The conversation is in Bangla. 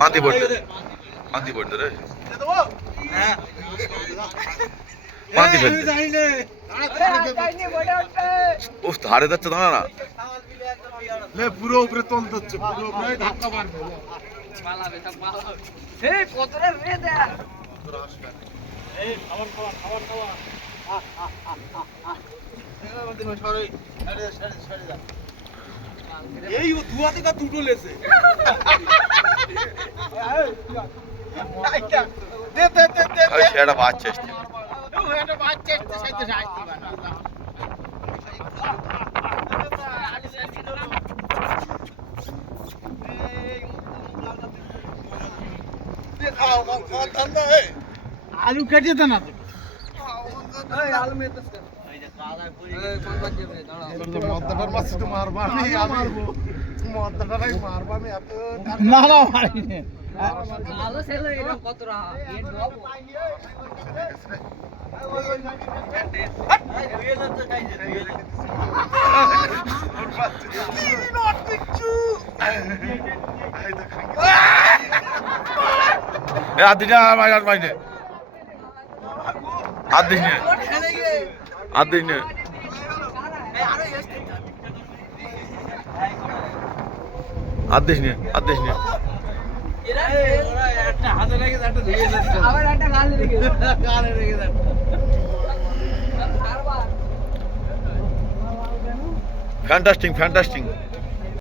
মাটি পড়তে মাটি পড়তে রে মাটি ফেলতে উফ ধারে যাচ্ছে দাঁড়া না পুরো উপরে তল যাচ্ছে পুরো উপরে ধাক্কা মারবে এই কতটা রে দেখ এই খাবার এই দুয়া থেকে দুটো লেছে সেটা বাচ্চা আলু কেটে দেন না আলু মেয়ে মদ্দাটার মাছ তো মারবা আমি মারবো মদ্দাটাই মারবা আমি এত না না মারিনি আলু সেল এটা কত রাহা এর বাবু হাত দিস না হাত মাইনে হাত দিস না হাত দিস না হাত দিস না হাত দিস না একটা হাতে লেগে একটা ধুয়ে যাচ্ছে আবার একটা গালে লেগে গালে লেগে যাচ্ছে ফ্যান্টাস্টিং ফ্যান্টাস্টিং